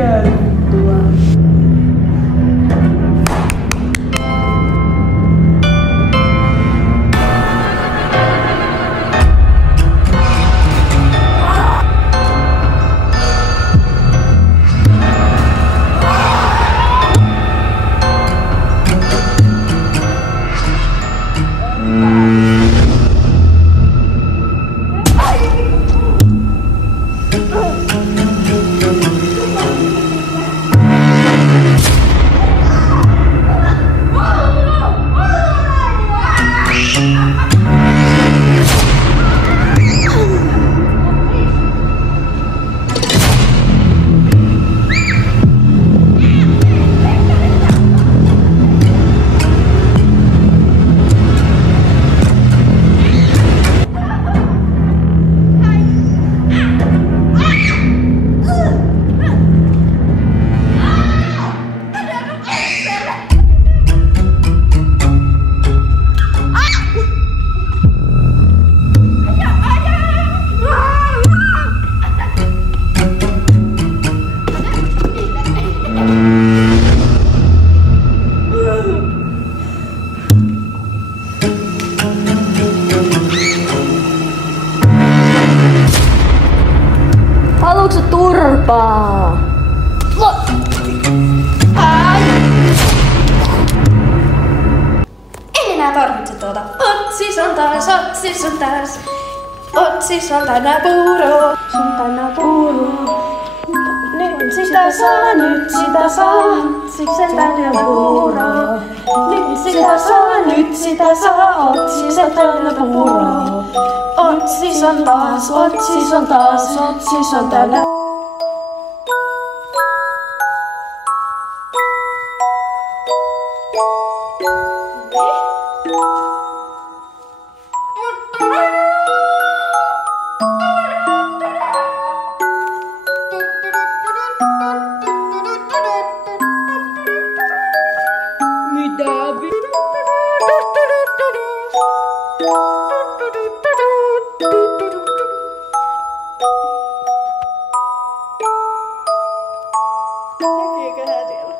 Mitä vittua? Haluatko turpaa? En enää tarvitse tuota. Otsis on taas, otsis on taas. Otsis on täynnä puuroa. Sun tänä puuruu. Nyt sitä saa, nyt sitä saa. Otsiksen tänä puuroo. Nyt sitä saa, nyt sitä saa. Otsiksen täynnä puuroa. Otsis on taas, otsis on taas. Otsis on täynnä. Näkyyköhän siellä?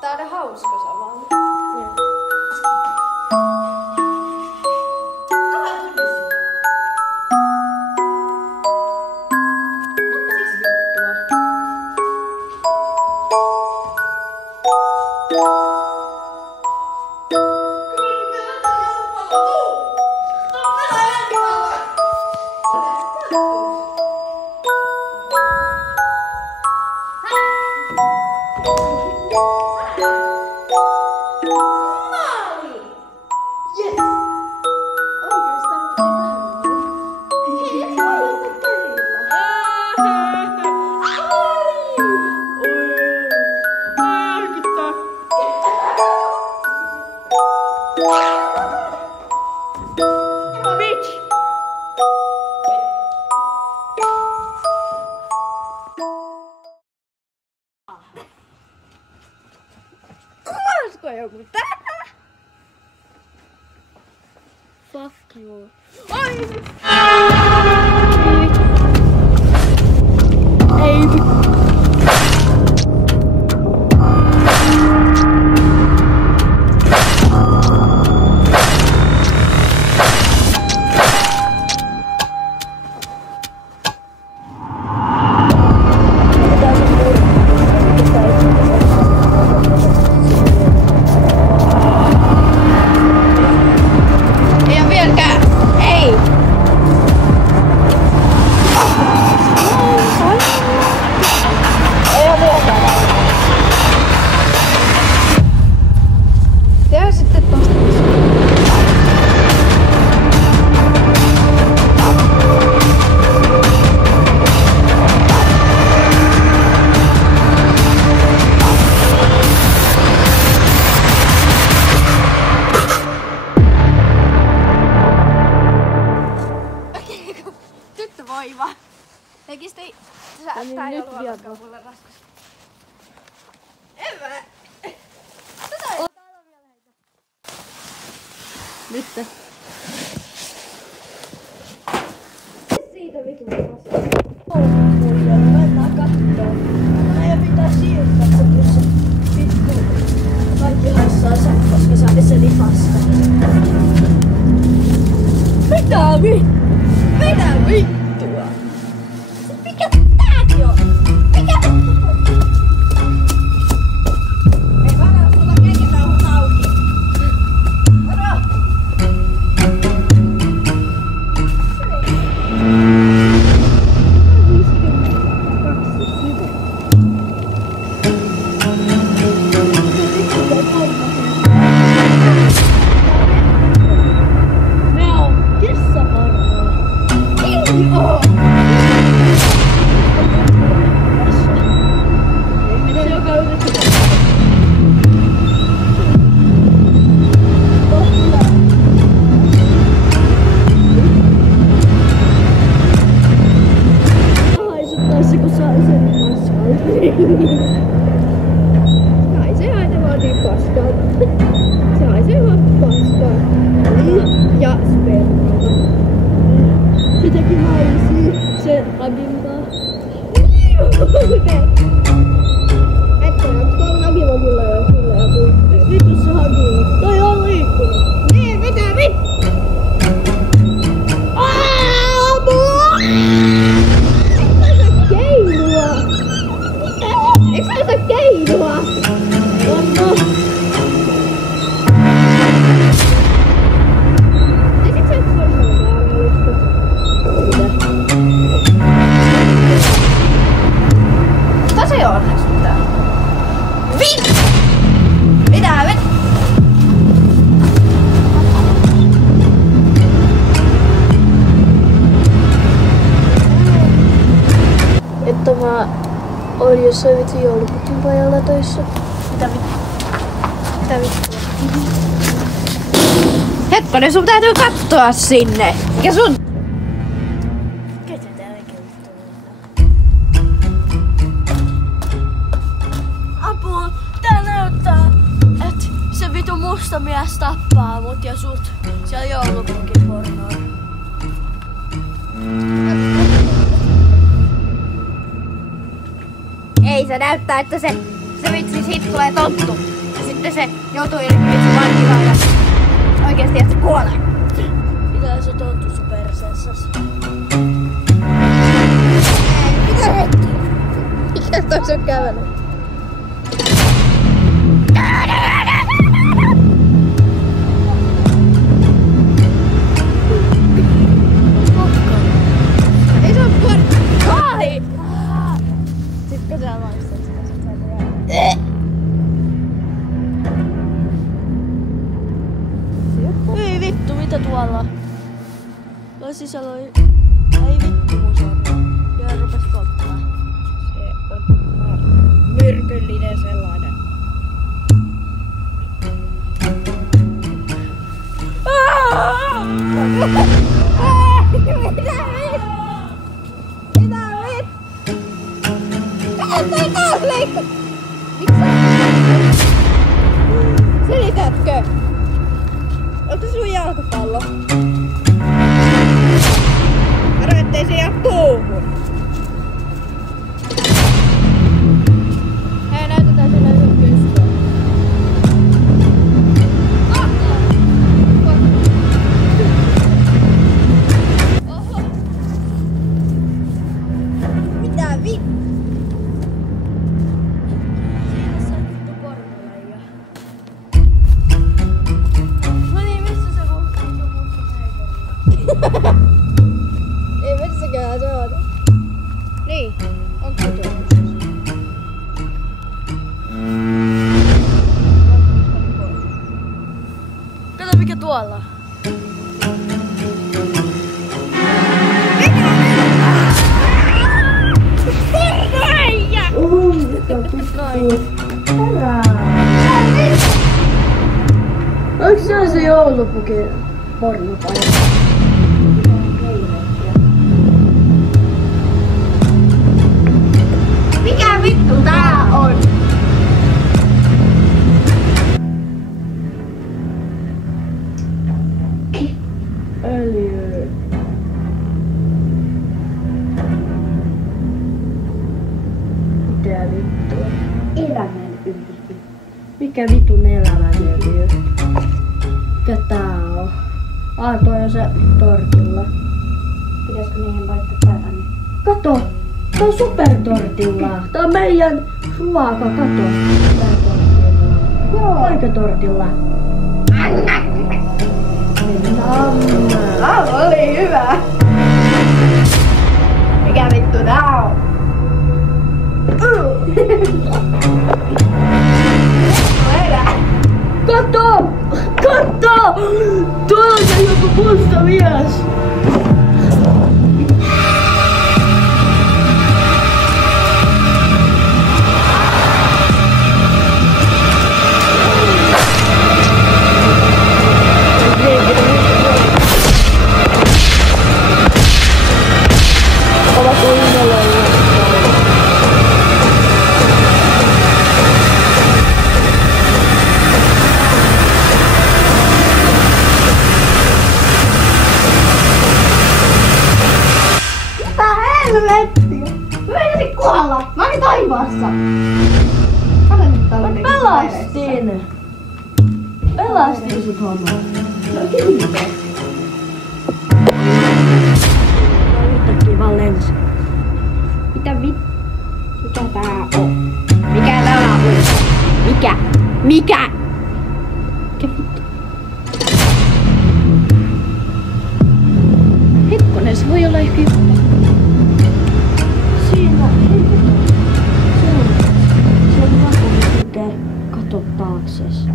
Tää on hauska samalla. Olisiko joku tää? Fuck you. Ai! Ei. Ei oo vieläkään! Ei! Ei oo vieläkään! Tee sitten tosta. Tyttö voiva. Tekis tää ei nyt oo vielä. ollenkaan mulle raskas. En mä. Nyt. Agimpaa. Hetkinen, onks tuolla Agivogilla jo sillä joku? Vitus se Hagi. Toi on liikkunut. Niin, mitä vittu? Apua! Keinua! Eiks sä saa keinua? Onno! Eiks sä et varmaan vaarallista? Tässä ei oo onneksi mitään. Vittu! Mitä vittu? Että mä olin jossain vittu joulupukin pojalla töissä. Mitä vittu? Mitä vittu? Hetkonen, sun täytyy katsoa sinne. Mikä sun? Ketä täällä kertoo? Apua! Tää näyttää, et se vitu musta mies tappaa mut ja sut siellä joulupukin pornoilla. Ei, se näyttää, että se vitsi siitä tulee tonttu. Ja sitten se joutuu jonnekin vitsi vankilaan ja oikeesti että se kuolee. Pitää se tonttu sun perseessäs. Mitä vittu? Mikä toi sun kävelee? Ei se oo ai! Sitten sä maistat sitä sun säteä. Ei vittu, mitä tuolla? Tuolla sisällä oli... Ei vittu mun sormi. Ja rupes polttaa. Se on myrkyllinen sellainen. Selitätkö? Onko sun jalkapallo? Arvo, ettei se jää puuhun. Hei, näytetään sillä sun pystyä. Oho. Mitä vittu? Siinä sä vittu pornoläijä. No niin, missä se musta heikorilla? Ei missäkään se on. Niin, onko se tuolla? Kato mikä tuolla. Onks se joulupukin pornopaja? Mikä vittu tää on? Öljy. Mitä vittua? Elämän öljy. Mikä vitun elämän öljy? Mikä tää on? Toi on se tortilla. Pitäisikö niihin laittaa tätä niin? Kato! Tää on supertortilla. Tää on meidän ruoka, kato. Joo. Poikatortilla. Tää oli hyvä. Mikä vittu tää on? Kato! Kato! Tuolla on joku musta mies. Pelastin! Pelastin sut homma. No kiitos. Yhtäkkiä vaan lensi. Mitä Mikä tää on? Mikä tää on? Mikä? Mikä vittu? Hetkonen, se voi olla ehkä jotain. Siinä, se on vakuus, mikä kato taakses.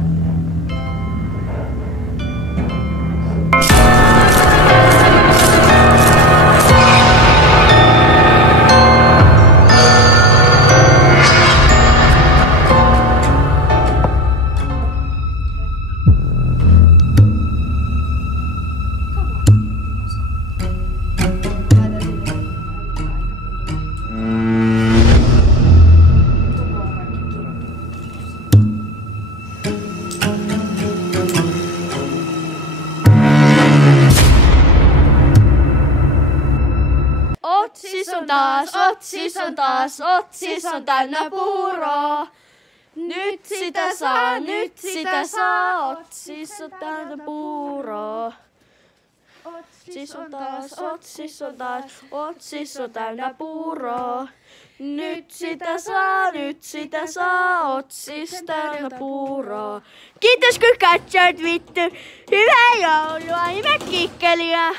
Otsis on täynnä puuroa. Nyt sitä saa, otsis on täynnä puuroa. Otsis on täynnä puuroa. Nyt sitä saa, otsis täynnä puuroa. Kiitos kun katsoit vittu. Hyvää joulua, hyvää kikkeliä.